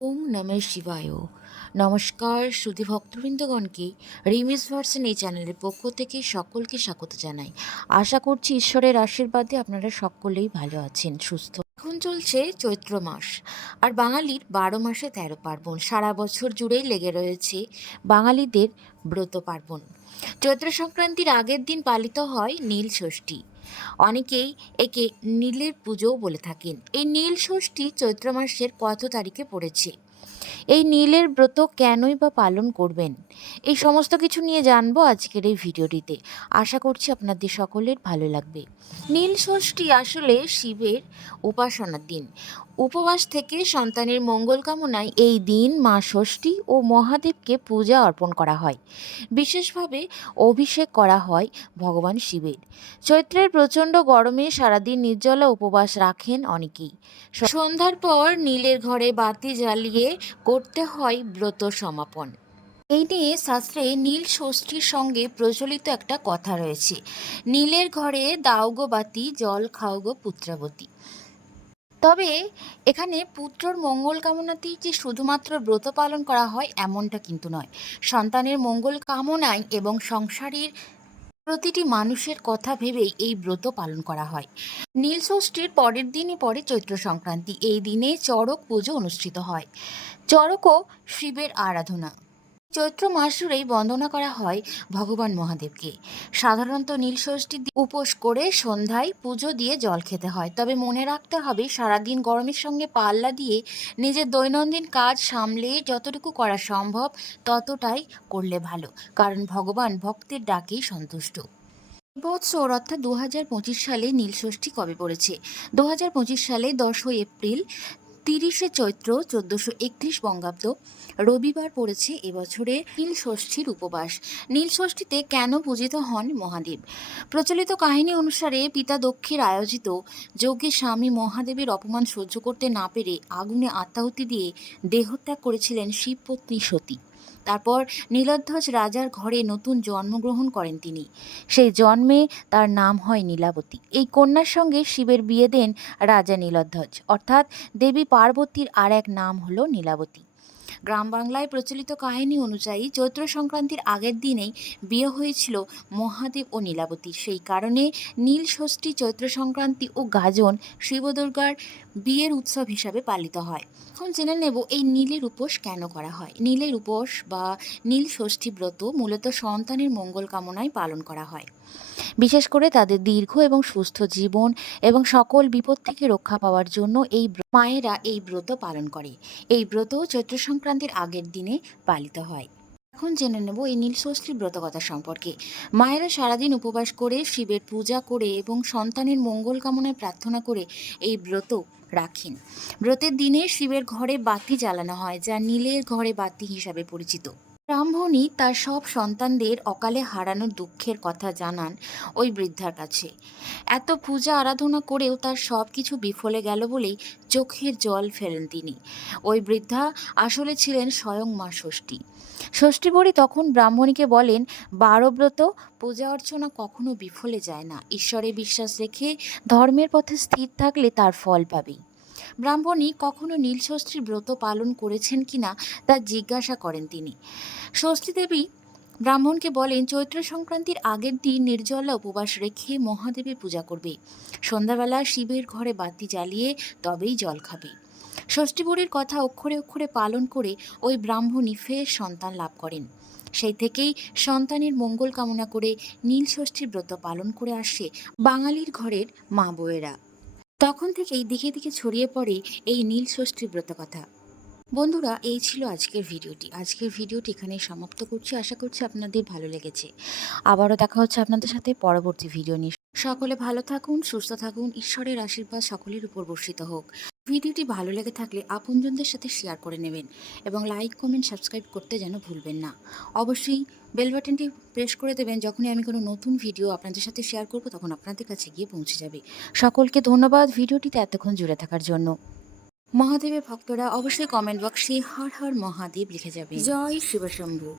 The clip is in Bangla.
ওম নমঃ শিবায়। নমস্কার সুধী ভক্তবৃন্দগণকে, রিমিস ভার্সন এই চ্যানেলের পক্ষ থেকে সকলকে স্বাগত জানাই। আশা করছি ঈশ্বরের আশীর্বাদে আপনারা সকলেই ভালো আছেন, সুস্থ এখন চলছে চৈত্র মাস, আর বাঙালির বারো মাসে তেরো পার্বণ। সারা বছর জুড়েই লেগে রয়েছে বাঙালিদের ব্রত পার্বণ। চৈত্র সংক্রান্তির আগের দিন পালিত হয় নীল ষষ্ঠী। অনেকেই একে নীলের পুজোও বলে থাকেন। এই নীল ষষ্ঠী চৈত্র মাসের কত তারিখে পড়েছে? এই নীলের ব্রত কেনই বা পালন করবেন? এই সমস্ত কিছু নিয়ে জানব আজকের এই ভিডিওটিতে। আশা করছি আপনাদের সকলের ভালো লাগবে। নীল ষষ্ঠী আসলে শিবের উপাসনার দিন। উপবাস থেকে সন্তানের মঙ্গল কামনায় এই দিন মা ষষ্ঠী ও মহাদেবকে পূজা অর্পণ করা হয়। বিশেষভাবে অভিষেক করা হয় ভগবান শিবের। চৈত্রের প্রচণ্ড গরমে সারাদিন নির্জলা উপবাস রাখেন অনেকেই। সন্ধ্যার পর নীলের ঘরে বাতি জ্বালিয়ে করতে হয় ব্রত সমাপন। এই নিয়ে শাস্ত্রে নীল ষষ্ঠীর সঙ্গে প্রচলিত একটা কথা রয়েছে। নীলের ঘরে দাওগো বাতি, জল খাওগো পুত্রাবতী। তবে এখানে পুত্রর মঙ্গল কামনাতেই যে শুধুমাত্র ব্রত পালন করা হয়, এমনটা কিন্তু নয়। সন্তানের মঙ্গল কামনায় এবং সংসারের প্রতিটি মানুষের কথা ভেবেই এই ব্রত পালন করা হয়। নীলষষ্ঠীর পরের দিনই পরে চৈত্র সংক্রান্তি। এই দিনে চড়ক পুজো অনুষ্ঠিত হয়। চড়কও শিবের আরাধনা। চৈত্র মাস বন্দনা করা হয় ভগবান মহাদেবকে। সাধারণত নীল ষষ্ঠীর উপোস করে সন্ধ্যায় পুজো দিয়ে জল খেতে হয়। তবে মনে রাখতে হবে, সারাদিন গরমের সঙ্গে পাল্লা দিয়ে নিজের দৈনন্দিন কাজ সামলে যতটুকু করা সম্ভব ততটাই করলে ভালো। কারণ ভগবান ভক্তের ডাকেই সন্তুষ্ট। বৎসর অর্থাৎ দু হাজার পঁচিশ সালে নীলষষ্ঠী কবে পড়েছে? দু পঁচিশ সালে দশই এপ্রিল তিরিশে চৈত্র চোদ্দশো একত্রিশ বঙ্গাব্দ। রবিবার পড়েছে এবছরে নীল ষষ্ঠীর উপবাস। নীলষষ্ঠীতে কেন পূজিত হন মহাদেব? প্রচলিত কাহিনী অনুসারে পিতা দক্ষের আয়োজিত যজ্ঞে স্বামী মহাদেবের অপমান সহ্য করতে না পেরে আগুনে আত্মাহুতি দিয়ে দেহত্যাগ করেছিলেন শিবপত্নী সতী। তারপর নীলধ্বজ রাজার ঘরে নতুন জন্মগ্রহণ করেন তিনি। সেই জন্মে তার নাম হয় নীলাবতী। এই কন্যার সঙ্গে শিবের বিয়ে দেন রাজা নীলধ্বজ অর্থাৎ দেবী পার্বতীর আর এক নাম হলো নীলাবতী। গ্রাম বাংলায় প্রচলিত কাহিনী অনুযায়ী চৈত্র সংক্রান্তির আগের দিনেই বিয়ে হয়েছিল মহাদেব ও নীলাবতীর সেই কারণে নীল ষষ্ঠী, চৈত্র সংক্রান্তি ও গাজন শিবদুর্গার বিয়ের উৎসব হিসাবে পালিত হয়। এখন জেনে নেব এই নীলের উপোস কেন করা হয়। নীলের উপোস বা নীল ষষ্ঠী ব্রত মূলত সন্তানের মঙ্গল কামনায় পালন করা হয়। বিশেষ করে তাদের দীর্ঘ এবং সুস্থ জীবন এবং সকল বিপদ থেকে রক্ষা পাওয়ার জন্য এই মায়েরা এই ব্রত পালন করে। এই ব্রত চৈত্র সংক্রান্তির আগের দিনে পালিত হয়। এখন জেনে নেব এই নীলষষ্ঠীর ব্রতকথা সম্পর্কে। মায়েরা সারাদিন উপবাস করে, শিবের পূজা করে এবং সন্তানের মঙ্গল কামনায় প্রার্থনা করে এই ব্রত রাখেন। ব্রতের দিনে শিবের ঘরে বাতি জ্বালানো হয়, যা নীলের ঘরে বাতি হিসাবে পরিচিত। ব্রাহ্মণী তার সব সন্তানদের অকালে হারানোর দুঃখের কথা জানান ওই বৃদ্ধার কাছে। এত পূজা আরাধনা করেও তার সব কিছু বিফলে গেল বলেই চোখের জল ফেলেন তিনি। ওই বৃদ্ধা আসলে ছিলেন স্বয়ং মা ষষ্ঠী। ষষ্ঠী তখন ব্রাহ্মণীকে বলেন, বারব্রত, পূজা অর্চনা কখনো বিফলে যায় না। ঈশ্বরে বিশ্বাস রেখে ধর্মের পথে স্থির থাকলে তার ফল পাবে। ব্রাহ্মণী কখনো নীলষষ্ঠীর ব্রত পালন করেছেন কিনা তা জিজ্ঞাসা করেন তিনি। ষষ্ঠী দেবী ব্রাহ্মণকে বলেন, চৈত্র সংক্রান্তির আগের দিন নির্জলা উপবাস রেখে মহাদেবের পূজা করবে। সন্ধ্যাবেলা শিবের ঘরে বাতি জ্বালিয়ে তবেই জল খাবে। ষষ্ঠী বুড়ির কথা অক্ষরে অক্ষরে পালন করে ওই ব্রাহ্মণী ফের সন্তান লাভ করেন। সেই থেকেই সন্তানের মঙ্গল কামনা করে নীল ষষ্ঠীর ব্রত পালন করে আসে বাঙালির ঘরের মা বউয়েরা। তখন থেকেই দিকে দিকে ছড়িয়ে পড়ে এই নীল ষষ্ঠী ব্রত কথা। বন্ধুরা, এই ছিল আজকের ভিডিওটি। আজকের ভিডিওটি এখানে সমাপ্ত করছি। আশা করছি আপনাদের ভালো লেগেছে। আবারও দেখা হচ্ছে আপনাদের সাথে পরবর্তী ভিডিও নিয়ে। সকলে ভালো থাকুন, সুস্থ থাকুন। ঈশ্বরের আশীর্বাদ সকলের উপর বর্ষিত হোক। ভিডিওটি ভালো লেগে থাকলে আপনজনদের সাথে শেয়ার করে নেবেন এবং লাইক কমেন্ট সাবস্ক্রাইব করতে যেন ভুলবেন না। অবশ্যই বেল বাটনটি প্রেস করে দেবেন। যখনই আমি কোনো নতুন ভিডিও আপনাদের সাথে শেয়ার করব, তখন আপনাদের কাছে গিয়ে পৌঁছে যাবে। সকলকে ধন্যবাদ ভিডিওটিতে এতক্ষণ জুড়ে থাকার জন্য। মহাদেবের ভক্তরা অবশ্যই কমেন্ট বক্সে হর হর মহাদেব লিখে যাবে জয় শিবশম্ভু।